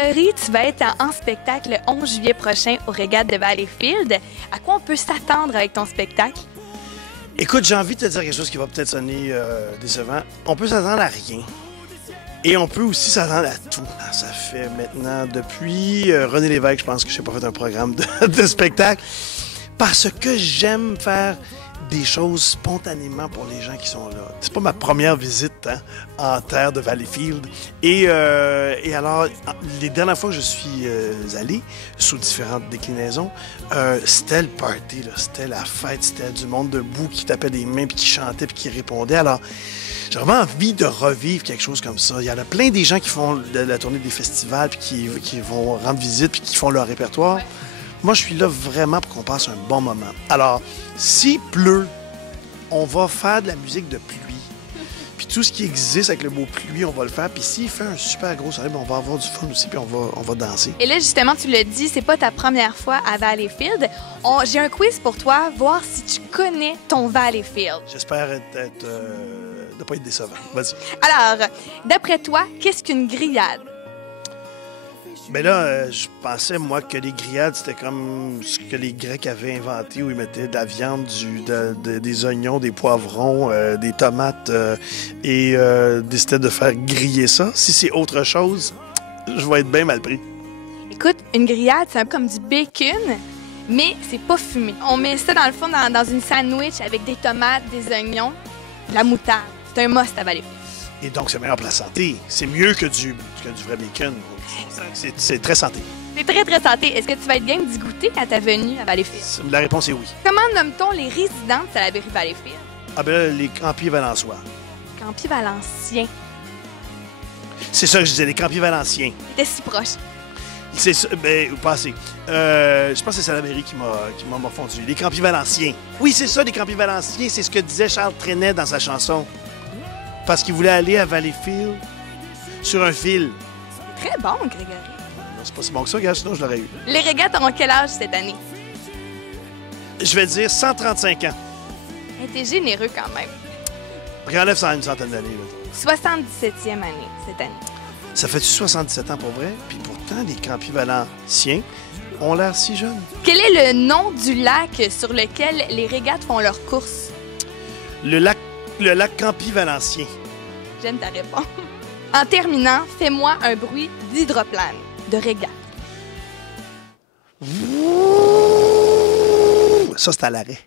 Grégory, tu vas être en spectacle le 11 juillet prochain aux Régates de Valleyfield. À quoi on peut s'attendre avec ton spectacle? Écoute, j'ai envie de te dire quelque chose qui va peut-être sonner décevant. On peut s'attendre à rien. Et on peut aussi s'attendre à tout. Ça fait maintenant, depuis René Lévesque, je pense que je n'ai pas fait un programme de spectacle. Parce que j'aime faire des choses spontanément pour les gens qui sont là. C'est pas ma première visite en terre de Valleyfield. Et alors, les dernières fois que je suis allé, sous différentes déclinaisons, c'était le party, là. C'était la fête, c'était du monde debout qui tapait des mains, puis qui chantait, puis qui répondait. Alors, j'ai vraiment envie de revivre quelque chose comme ça. Il y en a plein des gens qui font la tournée des festivals, puis qui vont rendre visite, puis qui font leur répertoire. Ouais. Moi, je suis là vraiment pour qu'on passe un bon moment. Alors, s'il pleut, on va faire de la musique de pluie. Puis tout ce qui existe avec le mot pluie, on va le faire. Puis s'il fait un super gros soleil, on va avoir du fun aussi, puis on va danser. Et là, justement, tu l'as dit, c'est pas ta première fois à Valleyfield. J'ai un quiz pour toi, voir si tu connais ton Valleyfield. J'espère ne pas être décevant. Vas-y. Alors, d'après toi, qu'est-ce qu'une grillade? Mais là, je pensais, moi, que les grillades, c'était comme ce que les Grecs avaient inventé, où ils mettaient de la viande, des oignons, des poivrons, des tomates, et décidaient de faire griller ça. Si c'est autre chose, je vais être bien mal pris. Écoute, une grillade, c'est un peu comme du bacon, mais c'est pas fumé. On met ça, dans le fond, dans une sandwich avec des tomates, des oignons, de la moutarde. C'est un must à Valleyfield. Et donc, c'est meilleur pour la santé. C'est mieux que du vrai bacon. C'est très santé. C'est très, très santé. Est-ce que tu vas être game d'y goûter à ta venue à Valleyfield? La réponse est oui. Comment nomme-t-on les résidents de Salaberry Valleyfield? Ah ben là, les Campiers Valençois. Campiers Valenciens. C'est ça que je disais, les Campiers Valenciens. T'étais si proche. C'est ça, ben, pas assez. Je pense que c'est Salaberry qui m'a fondu. Les Campiers Valenciens. Oui, c'est ça, les Campiers Valenciens. C'est ce que disait Charles Trenet dans sa chanson. Parce qu'il voulait aller à Valleyfield sur un fil. Très bon, Grégory. Non, c'est pas si bon que ça, gars, sinon je l'aurais eu. Les régates auront quel âge cette année? Je vais dire 135 ans. Hey, t'es généreux quand même. Enlève ça à une centaine d'années. 77e année cette année. Ça fait-tu 77 ans pour vrai? Puis pourtant, les Campiers Valenciens ont l'air si jeunes. Quel est le nom du lac sur lequel les régates font leurs courses? Le lac Campiers Valencien. J'aime ta réponse. En terminant, fais-moi un bruit d'hydroplane, de régate. Ça, c'est à l'arrêt.